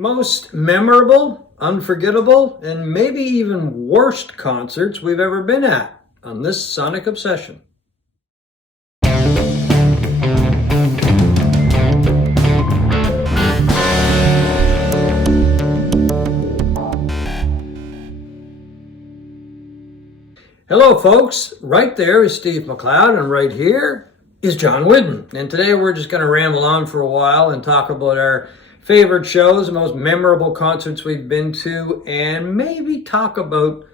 Most memorable, unforgettable, and maybe even worst concerts we've ever been at on this Sonic Obsession. Hello folks, right there is Steve McLeod and right here is John Whidden. And today we're just going to ramble on for a while and talk about our favorite shows, the most memorable concerts we've been to, and maybe talk about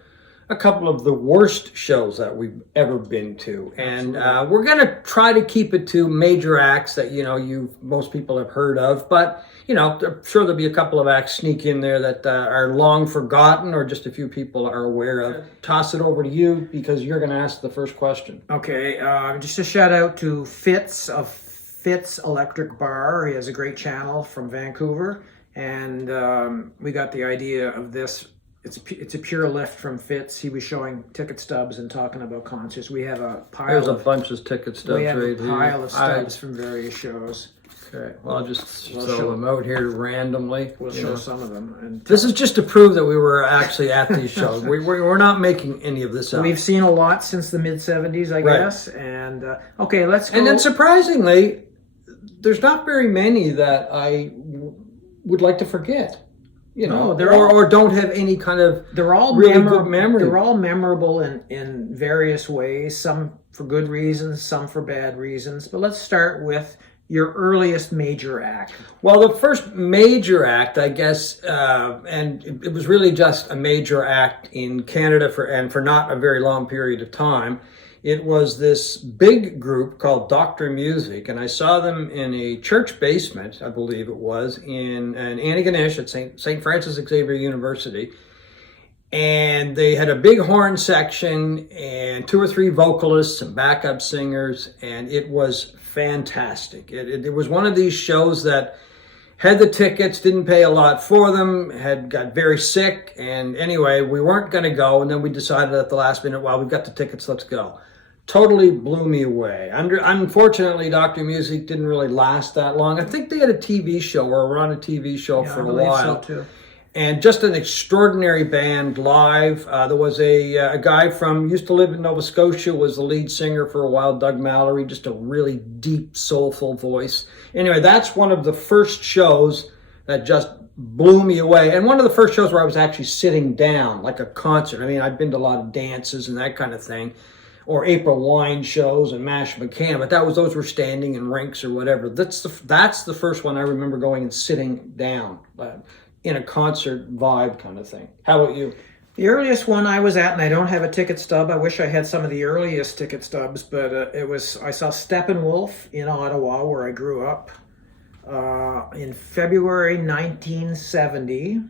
a couple of the worst shows that we've ever been to. And we're going to try to keep it to major acts that, most people have heard of. But, I'm sure there'll be a couple of acts sneak in there that are long forgotten or just a few people are aware of. Toss it over to you because you're going to ask the first question. Okay, just a shout out to Fitz of Fitz Electric Bar. He has a great channel from Vancouver. And we got the idea of this. It's a pure lift from Fitz. He was showing ticket stubs and talking about concerts. We have a pile. There's a bunch of ticket stubs right here. We have a pile of stubs from various shows. Okay, well, I'll just throw them out here randomly. We'll show some of them. And this is just to prove that we were actually at these shows. We're not making any of this up. We've seen a lot since the mid-'70s, I guess. And okay, let's go. And then surprisingly, there's not very many that I would like to forget. Or don't have any kind of they're all really good memory. They're all memorable in various ways, some for good reasons, some for bad reasons. But let's start with your earliest major act. Well, the first major act, I guess, and it was really just a major act in Canada for not a very long period of time. It was this big group called Dr. Music, and I saw them in a church basement, I believe it was, in Antigonish at St. Francis Xavier University. And they had a big horn section and 2 or 3 vocalists and backup singers, and it was fantastic. It was one of these shows that had the tickets, didn't pay a lot for them, got very sick, and anyway, we weren't going to go, and then we decided at the last minute, well, we've got the tickets, let's go. Totally blew me away. Unfortunately, Dr. Music didn't really last that long. I think they had a TV show or were on a TV show for a while. So too. And just an extraordinary band live. There was a guy used to live in Nova Scotia, was the lead singer for a while, Doug Mallory, just a really deep, soulful voice. Anyway, that's one of the first shows that just blew me away. And one of the first shows where I was actually sitting down, like a concert. I mean, I've been to a lot of dances and that kind of thing, or April Wine shows and Mash McCann, but those were standing in rinks or whatever. That's the first one I remember going and sitting down in a concert vibe kind of thing. How about you? The earliest one I was at, and I don't have a ticket stub. I wish I had some of the earliest ticket stubs, but I saw Steppenwolf in Ottawa, where I grew up, in February 1970.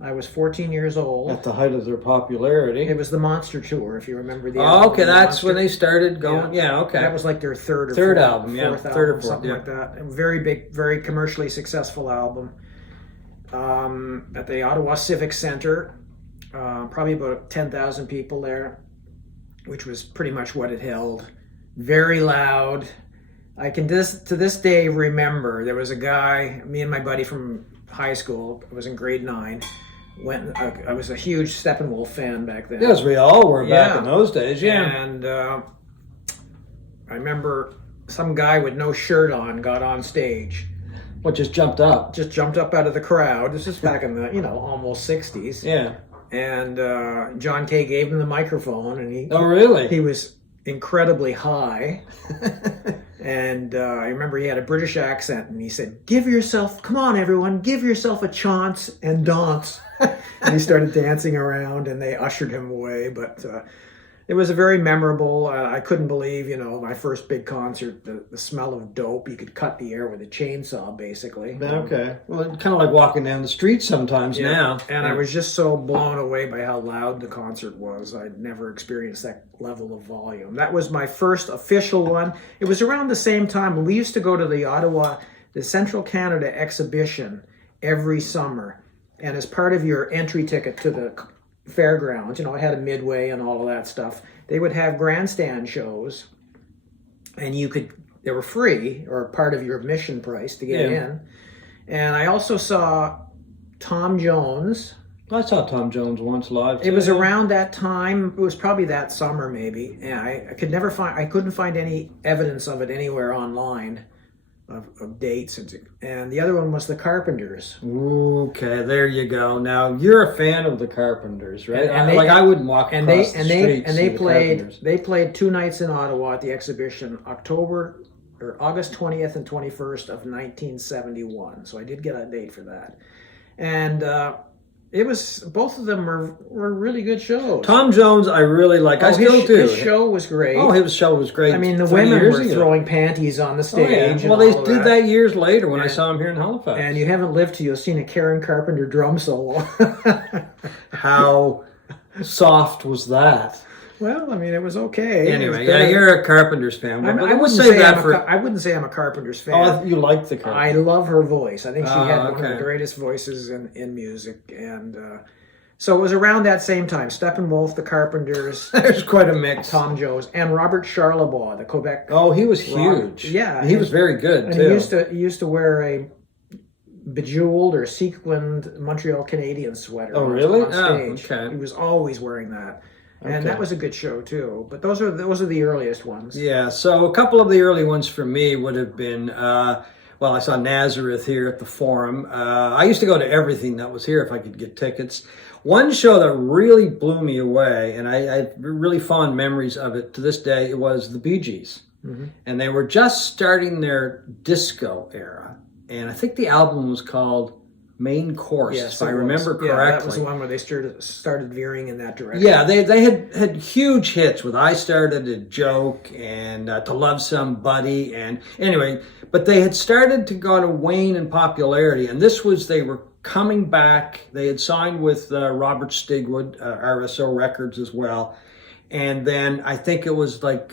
I was 14 years old. At the height of their popularity. It was the Monster Tour, if you remember the album. Oh, okay, that's when they started going. Yeah, okay. That was like their third album, third or fourth, something like that. A very big, very commercially successful album. At the Ottawa Civic Centre, probably about 10,000 people there, which was pretty much what it held. Very loud. I can to this day remember there was a guy, me and my buddy from high school, I was in grade 9. I was a huge Steppenwolf fan back then. Yes, we all were back in those days, yeah. And I remember some guy with no shirt on got on stage. What, just jumped up? Just jumped up out of the crowd. This is back in the, almost 60s. Yeah. And John Kay gave him the microphone, and oh, really? He was incredibly high. And I remember he had a British accent, and he said, come on, everyone, give yourself a chance and dance. And he started dancing around, and they ushered him away. But it was a very memorable, I couldn't believe, my first big concert, the smell of dope. You could cut the air with a chainsaw, basically. Okay. Well, it's kind of like walking down the street sometimes now. And I was just so blown away by how loud the concert was. I'd never experienced that level of volume. That was my first official one. It was around the same time when we used to go to the Central Canada exhibition every summer. And as part of your entry ticket to the fairgrounds, it had a midway and all of that stuff, they would have grandstand shows, and they were free or part of your admission price to get in. And I also saw Tom Jones. I saw Tom Jones once live. It was around that time. It was probably that summer, maybe. And I couldn't find any evidence of it anywhere online of dates. And the other one was the Carpenters. Okay, there you go. Now you're a fan of the Carpenters, right? And I wouldn't walk across the street. And they played 2 nights in Ottawa at the exhibition, August 20th and 21st of 1971. So I did get a date for that. And it was, both of them were really good shows. Tom Jones, I really like. I still do. His show was great. Oh, his show was great. I mean, the women were throwing panties on the stage. Well, they did that years later when I saw him here in Halifax. And you haven't lived till you've seen a Karen Carpenter drum solo. How soft was that? Well, I mean, it was okay. Anyway, you're a Carpenters fan. I wouldn't say I'm a Carpenters fan. Oh, you like the Carpenters. I love her voice. I think she had one of the greatest voices in music. And so it was around that same time. Steppenwolf, the Carpenters. There's quite a mix. Tom Jones. And Robert Charlebois, the Quebec. Oh, he was huge. Yeah. He was very good, and too. He used to wear a bejeweled or sequined Montreal Canadian sweater. Oh, really? On stage. Okay. He was always wearing that. And Okay. that was a good show too. But those are the earliest ones. Yeah, so a couple of the early ones for me would have been, I saw Nazareth here at the Forum. I used to go to everything that was here if I could get tickets. One show that really blew me away, and I have really fond memories of it to this day, it was the Bee Gees. Mm-hmm. And they were just starting their disco era. And I think the album was called Main Course, if I remember correctly. Yeah, that was the one where they started veering in that direction. Yeah, they had huge hits with I Started a Joke and To Love Somebody. And anyway, but they had started to go to wane in popularity. And they were coming back. They had signed with Robert Stigwood, RSO Records as well. And then I think it was like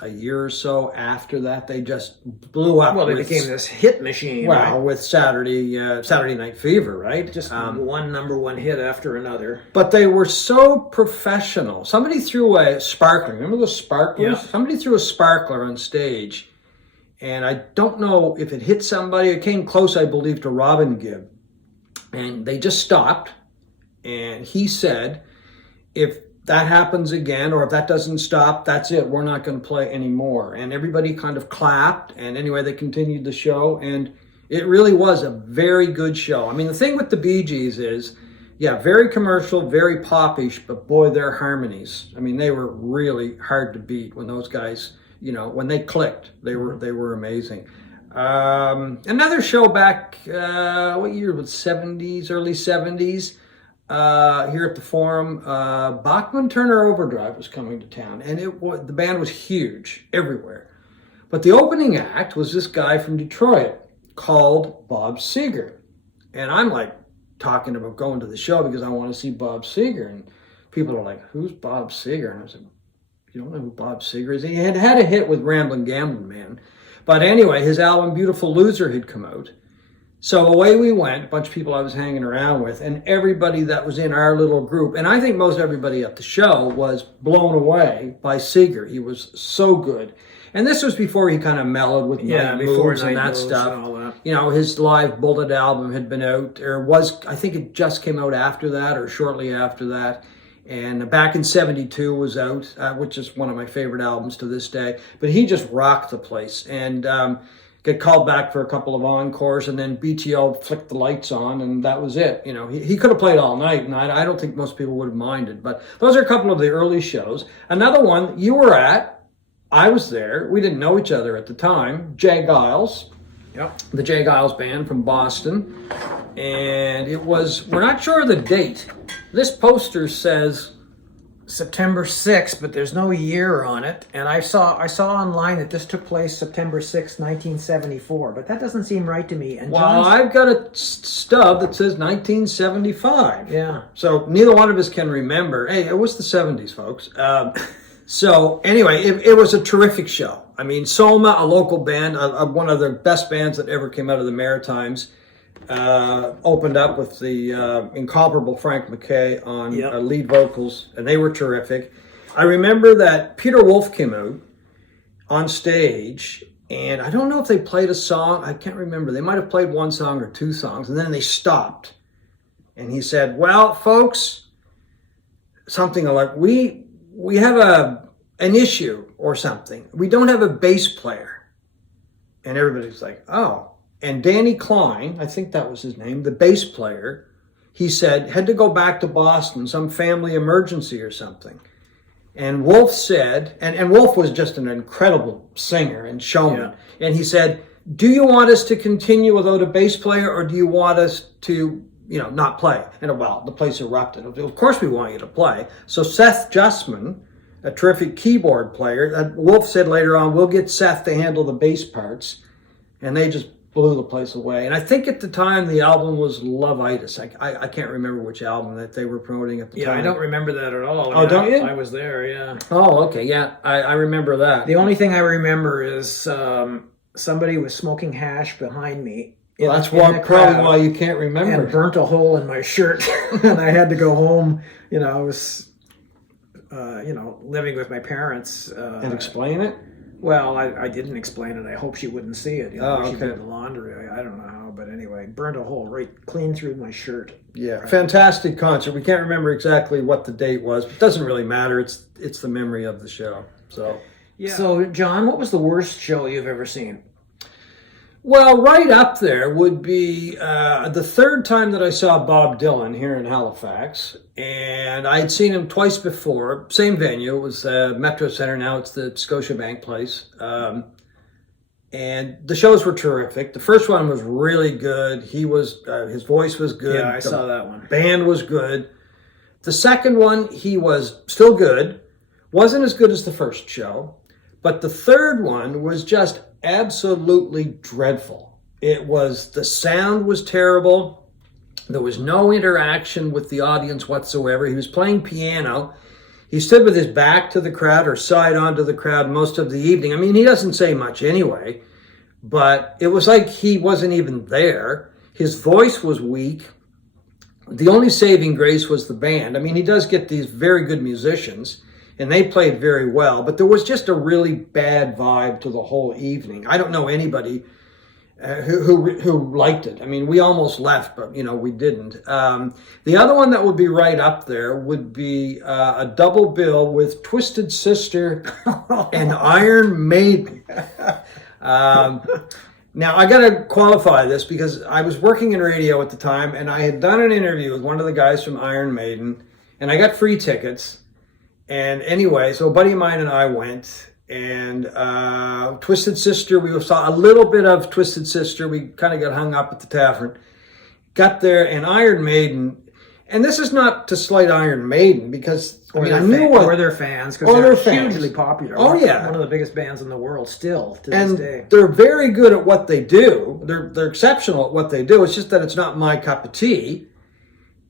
a year or so after that, they just blew up. Well, they became this hit machine. Well, with Saturday Night Fever, right? Just one number one hit after another. But they were so professional. Somebody threw a sparkler. Remember those sparklers? Yeah. Somebody threw a sparkler on stage, and I don't know if it hit somebody. It came close, I believe, to Robin Gibb. And they just stopped, and he said, if that happens again, or if that doesn't stop, that's it. We're not going to play anymore. And everybody kind of clapped. And anyway, they continued the show. And it really was a very good show. I mean, the thing with the Bee Gees is, very commercial, very popish, but boy, their harmonies. I mean, they were really hard to beat when those guys, when they clicked, they were amazing. Another show back, what year was 70s, early 70s? Here at the Forum, Bachman Turner Overdrive was coming to town, and the band was huge everywhere. But the opening act was this guy from Detroit called Bob Seger, and I'm like talking about going to the show because I want to see Bob Seger, and people are like, "Who's Bob Seger?" And I said, "You don't know who Bob Seger is?" He had a hit with Ramblin' Gamblin' Man, but anyway, his album Beautiful Loser had come out. So away we went, a bunch of people I was hanging around with, and everybody that was in our little group, and I think most everybody at the show was blown away by Seeger. He was so good. And this was before he kind of mellowed with Night Moves and that stuff. And all that. His live Bullet album had been out, I think it just came out after that or shortly after that. And Back in 72 was out, which is one of my favorite albums to this day. But he just rocked the place. And get called back for a couple of encores, and then BTO flicked the lights on, and that was it. He could have played all night, and I don't think most people would have minded. But those are a couple of the early shows. Another one you were at, I was there. We didn't know each other at the time. Jay Giles. Yep. The Jay Giles Band from Boston. And we're not sure of the date. This poster says September 6th, but there's no year on it. And I saw online that this took place September 6th, 1974, but that doesn't seem right to me. And I've got a stub that says 1975. Yeah. So neither one of us can remember. Hey, it was the 70s, folks. So anyway, it was a terrific show. I mean, Soma, a local band, one of the best bands that ever came out of the Maritimes, opened up with the incomparable Frank McKay on lead vocals, and they were terrific. I remember that Peter Wolf came out on stage, and I don't know if they played a song. I can't remember. They might have played one song or two songs, and then they stopped. And he said, well, folks, something like, we have an issue or something. We don't have a bass player. And everybody's like, oh. And Danny Klein, I think that was his name, the bass player, he said, had to go back to Boston, some family emergency or something. And Wolf said, and Wolf was just an incredible singer and showman. Yeah. And he said, do you want us to continue without a bass player, or do you want us to, not play? And well, the place erupted. Of course we want you to play. So Seth Justman, a terrific keyboard player, Wolf said later on, we'll get Seth to handle the bass parts. And they just blew the place away. And I think at the time the album was Love-itis. I can't remember which album that they were promoting at the time. Yeah, I don't remember that at all. Don't you? I was there, yeah. Oh, okay, yeah. I remember that. The only thing I remember is somebody was smoking hash behind me. Well, that's probably why you can't remember. And burnt a hole in my shirt. And I had to go home. I was, living with my parents. And explain it? Well, I didn't explain it. I hope she wouldn't see it. Okay. She did the laundry. I don't know how, but anyway, burnt a hole right clean through my shirt. Yeah, right. Fantastic concert. We can't remember exactly what the date was. But it doesn't really matter. It's the memory of the show. So, yeah. So, John, what was the worst show you've ever seen? Well, right up there would be the third time that I saw Bob Dylan here in Halifax. And I had seen him twice before, same venue. It was Metro Center. Now it's the Scotiabank place. And the shows were terrific. The first one was really good. His voice was good. Yeah, I saw that one. Band was good. The second one, he was still good. Wasn't as good as the first show. But the third one was just absolutely dreadful. The sound was terrible. There was no interaction with the audience whatsoever. He was playing piano. He stood with his back to the crowd or side on to the crowd most of the evening. I mean, he doesn't say much anyway, but it was like he wasn't even there. His voice was weak. The only saving grace was the band. I mean, he does get these very good musicians, and they played very well, but there was just a really bad vibe to the whole evening. I don't know anybody who liked it. I mean, we almost left, but we didn't. The other one that would be right up there would be a double bill with Twisted Sister and Iron Maiden. Now, I got to qualify this because I was working in radio at the time, and I had done an interview with one of the guys from Iron Maiden, and I got free tickets. And anyway, so a buddy of mine and I went, and Twisted Sister, we saw a little bit of Twisted Sister. We kind of got hung up at the tavern. Got there, and Iron Maiden, and this is not to slight Iron Maiden, because or their fans, because they're hugely popular. Oh, yeah. One of the biggest bands in the world still to this day. And they're very good at what they do. They're exceptional at what they do. It's just that it's not my cup of tea.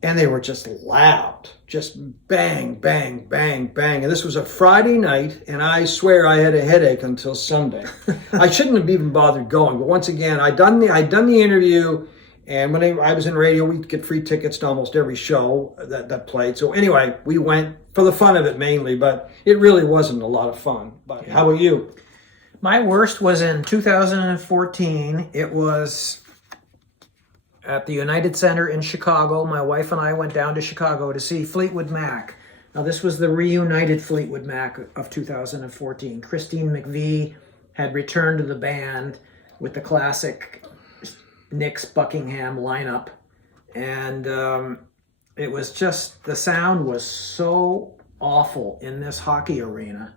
And they were just loud, just bang, bang, bang, bang. And this was a Friday night, and I swear I had a headache until Sunday. I shouldn't have even bothered going. But once again, I'd done the interview, and when I was in radio, we'd get free tickets to almost every show that played. So anyway, we went for the fun of it mainly, but it really wasn't a lot of fun. But how about you? My worst was in 2014. It was at the United Center in Chicago. My wife and I went down to Chicago to see Fleetwood Mac. Now, this was the reunited Fleetwood Mac of 2014. Christine McVie had returned to the band with the classic Nick's Buckingham lineup. And it was just, the sound was so awful in this hockey arena.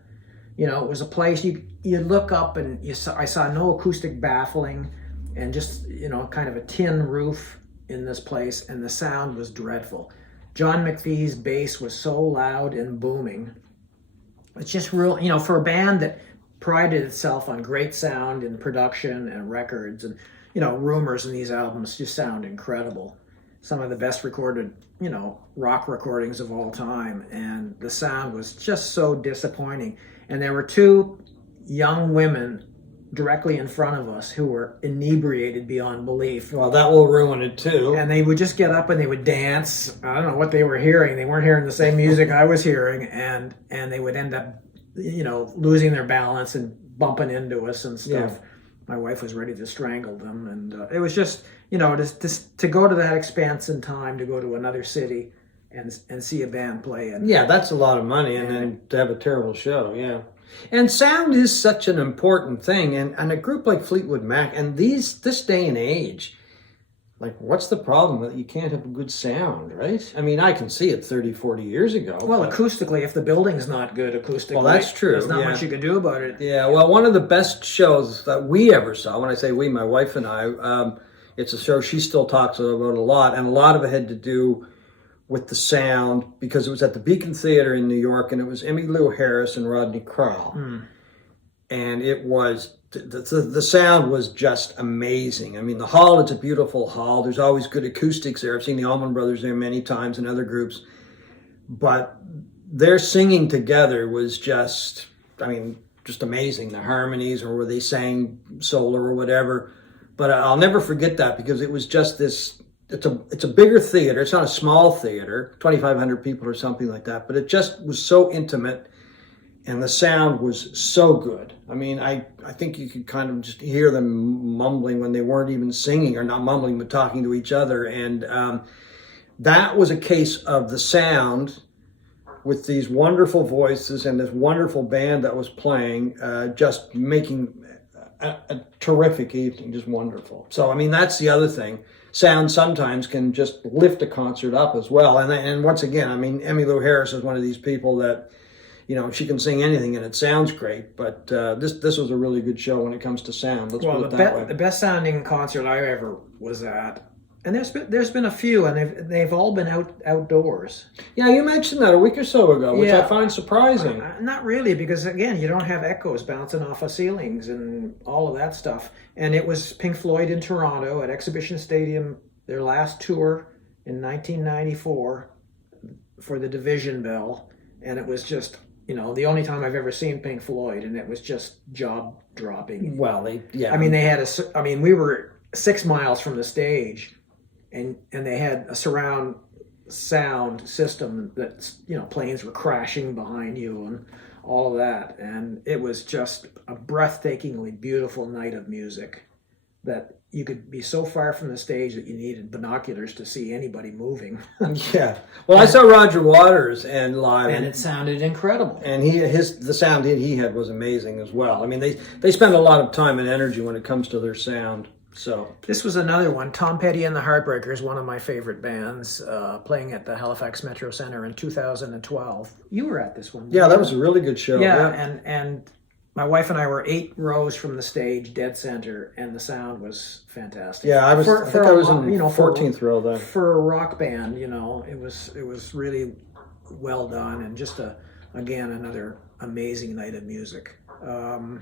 It was a place you look up and I saw no acoustic baffling, and just, kind of a tin roof in this place, and the sound was dreadful. John McPhee's bass was so loud and booming. It's just real, for a band that prided itself on great sound and production and records, and, Rumors in these albums just sound incredible. Some of the best recorded, rock recordings of all time, and the sound was just so disappointing. And there were two young women directly in front of us who were inebriated beyond belief. Well, that will ruin it too. And they would just get up and they would dance. I don't know what they were hearing. They weren't hearing the same music I was hearing, and they would end up, losing their balance and bumping into us and stuff. Yeah. My wife was ready to strangle them, and it was just you know, to go to that expanse in time, to go to another city and see a band play. And Yeah, that's a lot of money, and then to have a terrible show, yeah. And sound is such an important thing, and a group like Fleetwood Mac, and this day and age, like, what's the problem that you can't have a good sound, right? I mean, I can see it 30, 40 years ago. well, but- acoustically, if the building's not good acoustically, Well, that's true, there's not yeah. much you can do about it. Yeah, well, one of the best shows that we ever saw, when I say we, my wife and I, it's a show she still talks about a lot, and a lot of it had to do with the sound, because it was at the Beacon Theater in New York, and it was Emmylou Harris and Rodney Crowell. And it was, the sound was just amazing. I mean, the hall, it's a beautiful hall. There's always good acoustics there. I've seen the Allman Brothers there many times and other groups. But their singing together was just, I mean, just amazing. The harmonies, or where they sang solo or whatever. But I'll never forget that, because it was just this, it's a bigger theater. It's not a small theater, 2,500 people or something like that. But it just was so intimate, and the sound was so good. I mean, I think you could kind of just hear them mumbling when they weren't even singing, or not mumbling, but talking to each other. And that was a case of the sound with these wonderful voices and this wonderful band that was playing, just making a terrific evening, just wonderful. So, I mean, that's the other thing. Sound sometimes can just lift a concert up as well. And once again, I mean, Emmylou Harris is one of these people that, you know, she can sing anything and it sounds great. But this was a really good show when it comes to sound. Let's put it that way. The best sounding concert I ever was at, and there's been a few, and they've all been outdoors. Yeah, you mentioned that a week or so ago, which I Yeah. find surprising. Not really, because again, you don't have echoes bouncing off of ceilings and all of that stuff. And it was Pink Floyd in Toronto at Exhibition Stadium, their last tour in 1994 for the Division Bell, and it was just, you know, the only time I've ever seen Pink Floyd, and it was just jaw dropping. Well, yeah. I mean, we were 6 miles from the stage, and they had a surround sound system that's, you know, planes were crashing behind you and all of that, and it was just a breathtakingly beautiful night of music that you could be so far from the stage that you needed binoculars to see anybody moving. Yeah. Well, I saw Roger Waters and live, And it sounded incredible. and the sound he had was amazing as well. I mean, they spend a lot of time and energy when it comes to their sound. So This was another one. Tom Petty and the Heartbreakers, one of my favorite bands, playing at the Halifax Metro Center in 2012. You were at this one. yeah, that was a really good show. Yeah, and my wife and I were 8 rows from the stage, dead center, and the sound was fantastic. Yeah, I think I was in 14th row there. For a rock band, you know, it was really well done, and just again another amazing night of music.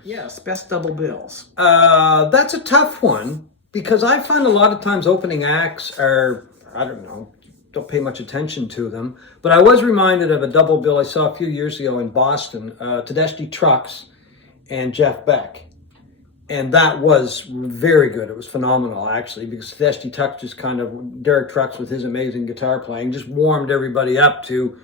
Yes, best double bills. That's a tough one, because I find a lot of times opening acts are, I don't know, don't pay much attention to them. But I was reminded of a double bill I saw a few years ago in Boston, Tedeschi Trucks and Jeff Beck. And that was very good. It was phenomenal, actually, because Tedeschi Trucks just kind of, Derek Trucks with his amazing guitar playing, just warmed everybody up to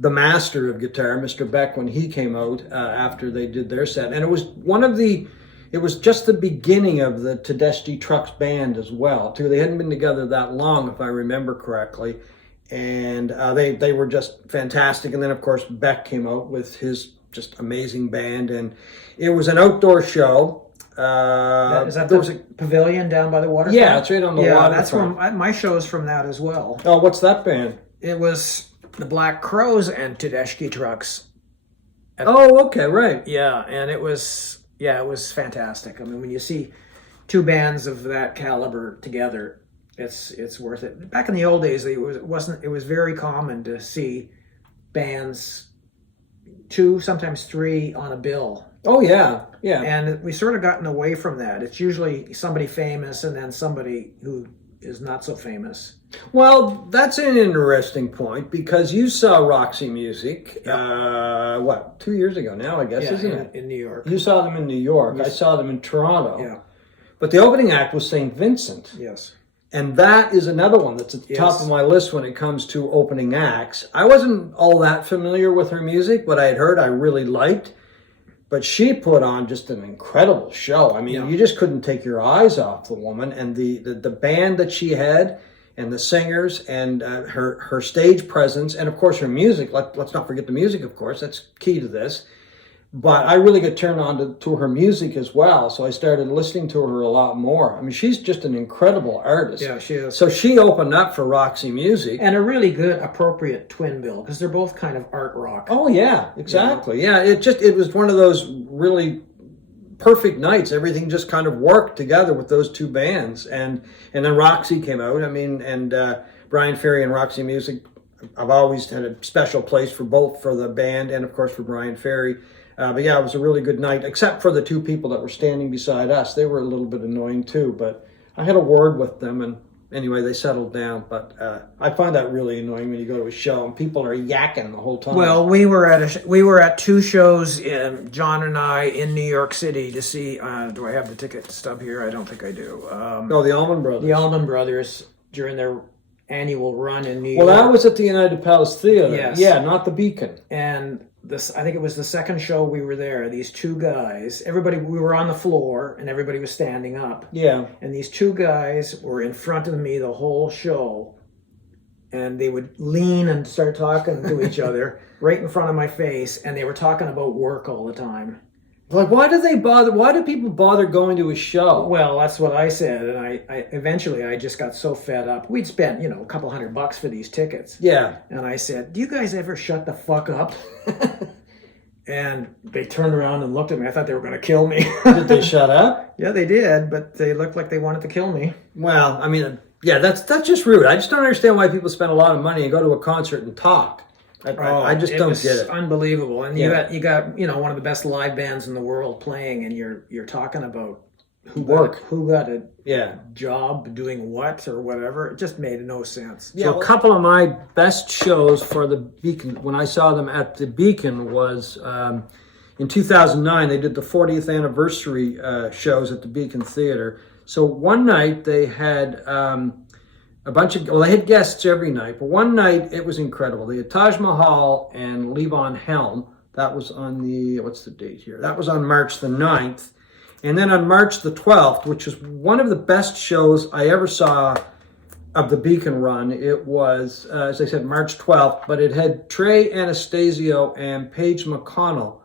the master of guitar, Mr. Beck, when he came out after they did their set. And it was just the beginning of the Tedeschi Trucks band as well, too. They hadn't been together that long, if I remember correctly. And they were just fantastic. And then, of course, Beck came out with his just amazing band. And it was an outdoor show. Is that the pavilion down by the waterfront? Yeah, it's right on the waterfront. Yeah, that's from my show's from that as well. Oh, what's that band? It was the Black Crowes and Tedeschi Trucks. Oh, okay, right. Yeah, and it was fantastic. I mean, when you see two bands of that caliber together, it's worth it. Back in the old days, it was very common to see bands 2, sometimes 3 on a bill. Oh, yeah, yeah. And we sort of gotten away from that. It's usually somebody famous and then somebody who is not so famous. Well, that's an interesting point, because you saw Roxy Music, 2 years ago now, I guess, isn't it? In New York. You saw them in New York. I saw them in Toronto. Yeah. But the opening act was St. Vincent. Yes. And that is another one that's at the top of my list when it comes to opening acts. I wasn't all that familiar with her music, but I had heard I really liked. But she put on just an incredible show. I mean, you just couldn't take your eyes off the woman, and the band that she had, and the singers, and her stage presence, and of course her music. Let's not forget the music, of course. That's key to this. But I really got turned on to her music as well, so I started listening to her a lot more. I mean, she's just an incredible artist. Yeah, she is. So she opened up for Roxy Music. And a really good, appropriate twin bill, because they're both kind of art rock. Oh, yeah, exactly. Yeah, it was one of those really perfect nights. Everything just kind of worked together with those two bands. And then Roxy came out. I mean, and Brian Ferry and Roxy Music, I've always had a special place for both, for the band and, of course, for Brian Ferry. But yeah, it was a really good night, except for the two people that were standing beside us. They were a little bit annoying too, but I had a word with them, and anyway, they settled down. But I find that really annoying when you go to a show and people are yakking the whole time. Well, we were at two shows, John and I, in New York City to see. Do I have the ticket stub here? I don't think I do. No, the Allman Brothers. The Allman Brothers during their annual run in New York. Well, that was at the United Palace Theater. Yes. Yeah, not the Beacon. And I think it was the second show we were there. These two guys, we were on the floor and everybody was standing up. Yeah. And these two guys were in front of me the whole show. And they would lean and start talking to each other right in front of my face. And they were talking about work all the time. Like, why do people bother going to a show? Well, that's what I said. And I eventually just got so fed up. We'd spent, a couple $100 for these tickets. Yeah. And I said, do you guys ever shut the fuck up? And they turned around and looked at me. I thought they were going to kill me. Did they shut up? Yeah, they did, but they looked like they wanted to kill me. Well, I mean, yeah, that's just rude. I just don't understand why people spend a lot of money and go to a concert and talk. I just don't get it. Unbelievable. And you got one of the best live bands in the world playing, and you're talking about who got a job doing what or whatever. It just made no sense. Yeah, so a couple of my best shows for the Beacon, when I saw them at the Beacon, was in 2009. They did the 40th anniversary shows at the Beacon Theater. So one night they had they had guests every night, but one night it was incredible. They had Taj Mahal and Levon Helm. That was on what's the date here? That was on March the 9th. And then on March the 12th, which is one of the best shows I ever saw of the Beacon run, it was, as I said, March 12th, but it had Trey Anastasio and Paige McConnell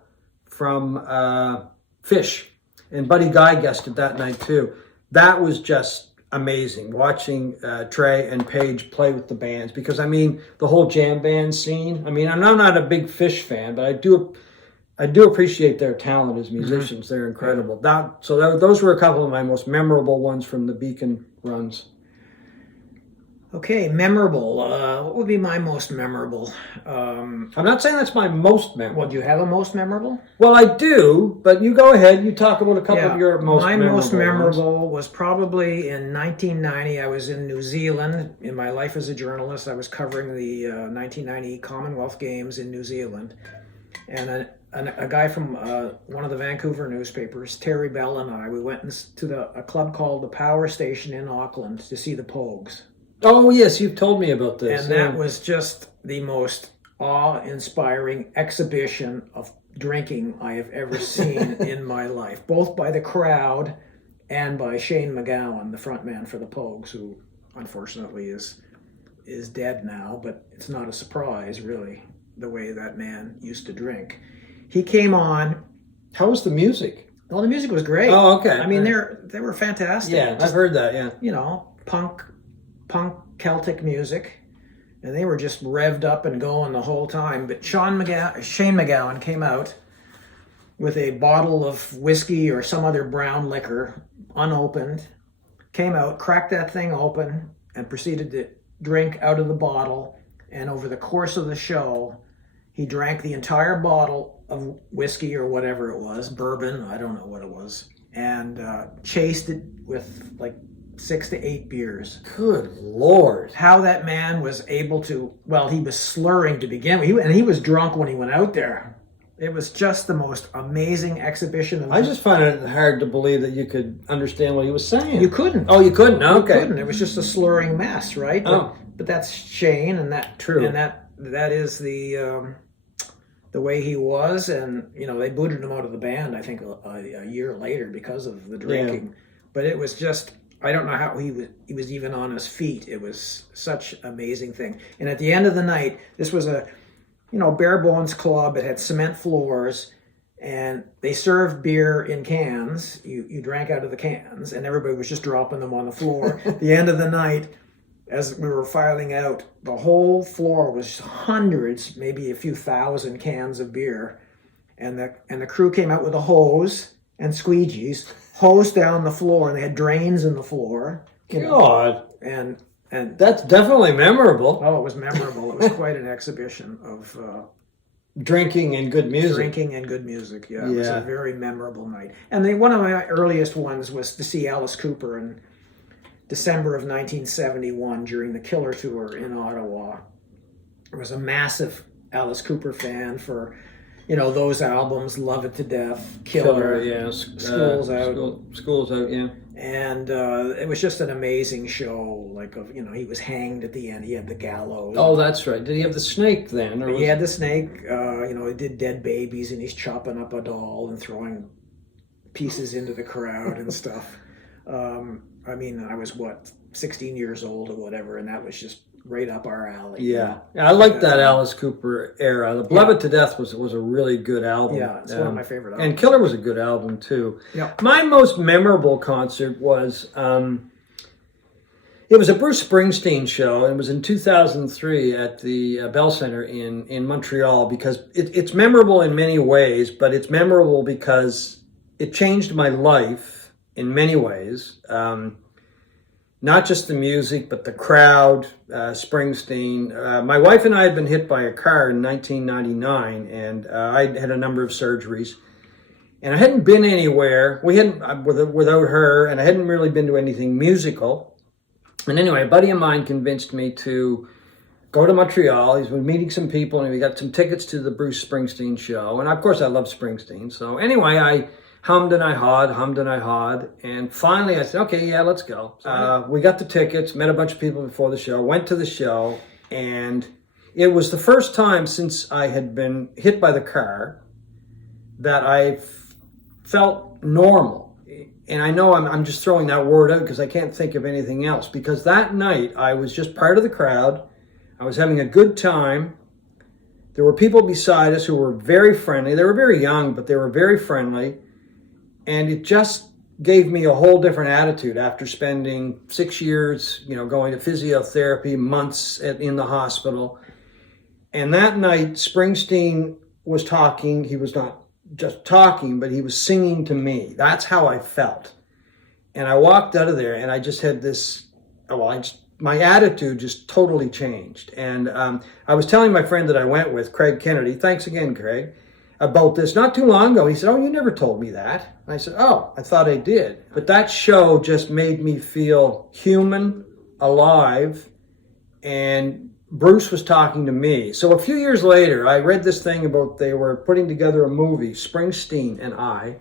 from Fish. And Buddy Guy guested that night too. That was just amazing, watching Trey and Paige play with the bands, because I mean the whole jam band scene. I mean, I'm not a big Fish fan, but I do appreciate their talent as musicians. Mm-hmm. They're incredible. Those were a couple of my most memorable ones from the Beacon runs. Okay, memorable. What would be my most memorable? I'm not saying that's my most memorable. Well, do you have a most memorable? Well, I do, but you go ahead. You talk about a couple of your most memorable. My most memorable was probably in 1990. I was in New Zealand. In my life as a journalist, I was covering the 1990 Commonwealth Games in New Zealand. And a guy from one of the Vancouver newspapers, Terry Bell, and I, we went to a club called the Power Station in Auckland to see the Pogues. Oh, yes, you've told me about this. And that was just the most awe-inspiring exhibition of drinking I have ever seen in my life, both by the crowd and by Shane MacGowan, the frontman for the Pogues, who unfortunately is dead now, but it's not a surprise, really, the way that man used to drink. He came on. How was the music? Well, the music was great. Oh, okay. I mean, they were fantastic. Yeah, I've heard that, yeah. Punk Celtic music, and they were just revved up and going the whole time. But Shane MacGowan came out with a bottle of whiskey or some other brown liquor, unopened, came out, cracked that thing open, and proceeded to drink out of the bottle. And over the course of the show, he drank the entire bottle of whiskey or whatever it was, bourbon, I don't know what it was, and chased it with like 6 to 8 beers. Good Lord. How that man was able to, well, he was slurring to begin with, and he was drunk when he went out there. It was just the most amazing exhibition of... I just find it hard to believe that you could understand what he was saying. You couldn't. Oh, you couldn't? Okay. You couldn't. It was just a slurring mess, right? Oh. But that's Shane, and that... True. And that is the the way he was, and they booted him out of the band. I think a year later because of the drinking. But it was just, I don't know how he was even on his feet. It was such an amazing thing. And at the end of the night, this was a bare bones club. It had cement floors, and they served beer in cans. You drank out of the cans, and everybody was just dropping them on the floor. At the end of the night, as we were filing out, the whole floor was hundreds, maybe a few thousand cans of beer, and the crew came out with a hose and squeegees, hosed down the floor, and they had drains in the floor. God, and that's definitely memorable. Oh, it was memorable. It was quite an exhibition of drinking and good music. Yeah, it was a very memorable night. And one of my earliest ones was to see Alice Cooper in December of 1971 during the Killer tour in Ottawa. I was a massive Alice Cooper fan for, those albums, Love It to Death, Killer, School's Out. School's Out, yeah. And it was just an amazing show. He was hanged at the end. He had the gallows. Oh, that's right. Did he have the snake then? He had the snake. He did Dead Babies, and he's chopping up a doll and throwing pieces into the crowd and stuff. I was 16 years old or whatever, and that was just right up our alley. Yeah, I like that Alice Cooper era. The Love It to Death was a really good album. Yeah, it's one of my favorite albums. And Killer was a good album too. Yeah. My most memorable concert was it was a Bruce Springsteen show, and it was in 2003 at the Bell Center in Montreal, because it's memorable in many ways, but it's memorable because it changed my life in many ways. Not just the music, but the crowd, Springsteen. My wife and I had been hit by a car in 1999, and I had a number of surgeries. And I hadn't been anywhere. We hadn't without her, and I hadn't really been to anything musical. And anyway, a buddy of mine convinced me to go to Montreal. He's been meeting some people, and we got some tickets to the Bruce Springsteen show. And of course, I love Springsteen. So anyway, I hummed and I hawed, and finally I said, okay, yeah, let's go. We got the tickets, met a bunch of people before the show, went to the show, and it was the first time since I had been hit by the car that I felt normal. And I know I'm just throwing that word out because I can't think of anything else, because that night I was just part of the crowd. I was having a good time. There were people beside us who were very friendly. They were very young, but they were very friendly. And it just gave me a whole different attitude after spending 6 years, going to physiotherapy, months in the hospital. And that night, Springsteen was talking. He was not just talking, but he was singing to me. That's how I felt. And I walked out of there, and I just had this, my attitude just totally changed. And I was telling my friend that I went with, Craig Kennedy, thanks again, Craig, about this not too long ago. He said, oh, you never told me that. And I said, oh, I thought I did. But that show just made me feel human, alive, and Bruce was talking to me. So a few years later, I read this thing about they were putting together a movie, Springsteen and I,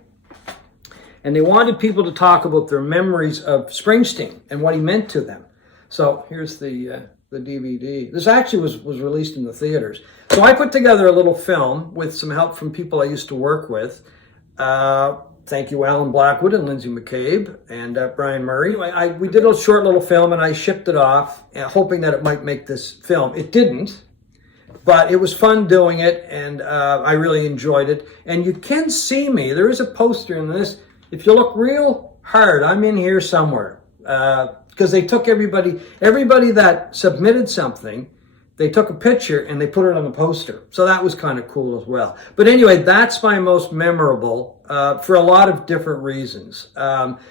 and they wanted people to talk about their memories of Springsteen and what he meant to them. So here's the DVD. This actually was released in the theaters. So I put together a little film with some help from people I used to work with. Thank you, Alan Blackwood and Lindsay McCabe and Brian Murray. We did a short little film, and I shipped it off, hoping that it might make this film. It didn't, but it was fun doing it, and I really enjoyed it. And you can see me. There is a poster in this. If you look real hard, I'm in here somewhere. Because they took everybody that submitted something, they took a picture and they put it on a poster. So that was kind of cool as well. But anyway, that's my most memorable for a lot of different reasons.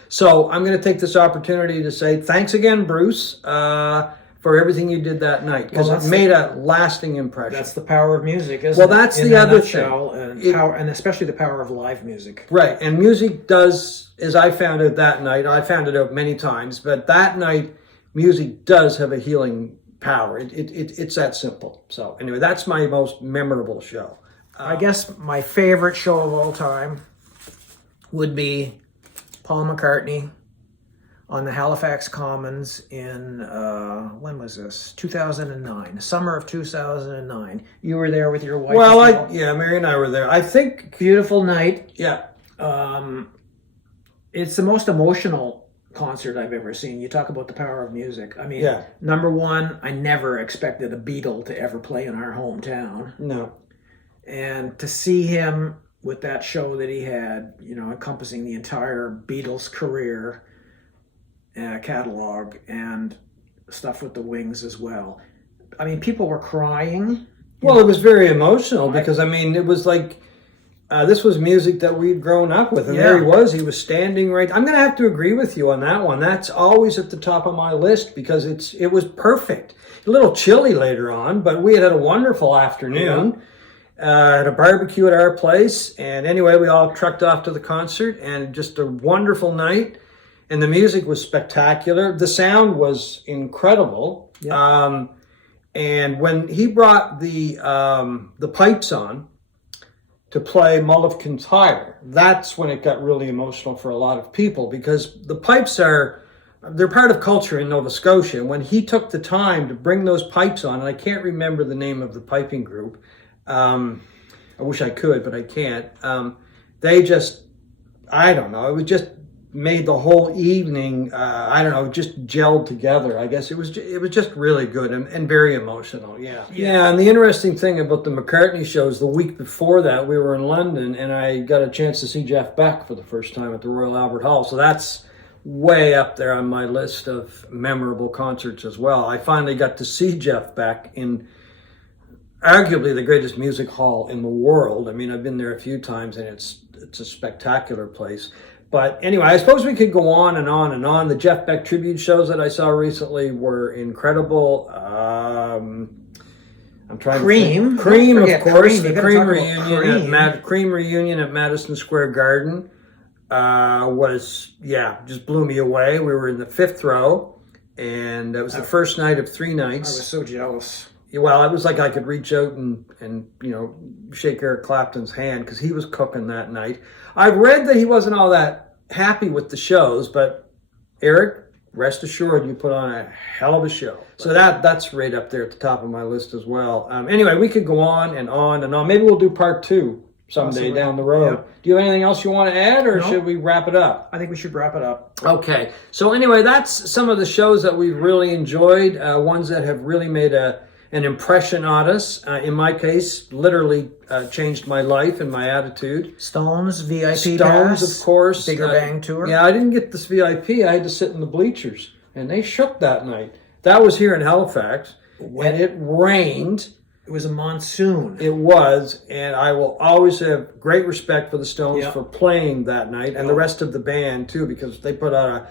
So I'm going to take this opportunity to say thanks again, Bruce, for everything you did that night, because it made a lasting impression. That's the power of music, isn't it? Well, that's the other thing. And especially the power of live music. Right, and music does, as I found out that night, I found it out many times, but that night, music does have a healing power. It's that simple. So anyway, that's my most memorable show. I guess my favorite show of all time would be Paul McCartney on the Halifax Commons in, when was this? 2009, summer of 2009. You were there with your wife. Well, as well. yeah, Mary and I were there. I think, Beautiful night. yeah. It's the most emotional concert I've ever seen. You talk about the power of music. I mean, Yeah. number one, I never expected a Beatle to ever play in our hometown. No. And to see him with that show that he had, encompassing the entire Beatles career, catalog, and stuff with the Wings as well. I mean, people were crying. Well, it was very emotional because, I mean, it was like, this was music that we'd grown up with. And there he was standing right. I'm going to have to agree with you on that one. That's always at the top of my list because it was perfect. A little chilly later on, but we had a wonderful afternoon. Had a barbecue at our place. And anyway, we all trucked off to the concert and just a wonderful night. And the music was spectacular. The sound was incredible. Yeah. And when he brought the pipes on to play Mull of Kintyre, that's when it got really emotional for a lot of people because the pipes they're part of culture in Nova Scotia. When he took the time to bring those pipes on, and I can't remember the name of the piping group. I wish I could, but I can't. They just, I don't know, it was just made the whole evening, just gelled together. I guess it was just really good and very emotional. Yeah. And the interesting thing about the McCartney shows, the week before that, we were in London and I got a chance to see Jeff Beck for the first time at the Royal Albert Hall. So that's way up there on my list of memorable concerts as well. I finally got to see Jeff Beck in arguably the greatest music hall in the world. I mean, I've been there a few times and it's a spectacular place. But anyway, I suppose we could go on and on and on. The Jeff Beck tribute shows that I saw recently were incredible. I'm trying to think. Cream, of course. The Cream reunion at Madison Square Garden just blew me away. We were in the 5th row, and it was the first night of 3 nights. I was so jealous. Well, it was like I could reach out and shake Eric Clapton's hand because he was cooking that night. I've read that he wasn't all that happy with the shows, but Eric, rest assured, you put on a hell of a show. So that's right up there at the top of my list as well. Anyway, we could go on and on and on. Maybe we'll do part 2 someday down the road. Yep. Do you have anything else you want to add, or should we wrap it up? I think we should wrap it up. Okay. So anyway, that's some of the shows that we've really enjoyed, ones that have really made an impression on us. In my case, literally changed my life and my attitude. Stones, VIP Stones, pass, of course. Bigger Bang tour. Yeah, I didn't get this VIP. I had to sit in the bleachers, and they shook that night. That was here in Halifax, and it rained. It was a monsoon. It was, and I will always have great respect for the Stones for playing that night, and the rest of the band too, because they put out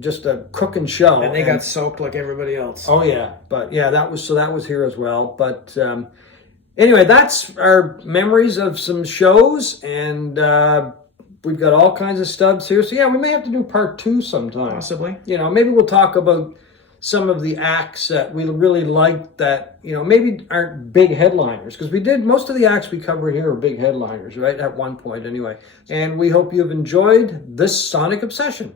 just a cooking show, and they got soaked like everybody else. Oh yeah, but yeah, that was here as well. But anyway, that's our memories of some shows, and we've got all kinds of stubs here. So yeah, we may have to do part 2 sometime. Possibly. Maybe we'll talk about some of the acts that we really liked that maybe aren't big headliners, because most of the acts we cover here are big headliners, right? At one point, anyway. And we hope you've enjoyed this Sonic Obsession.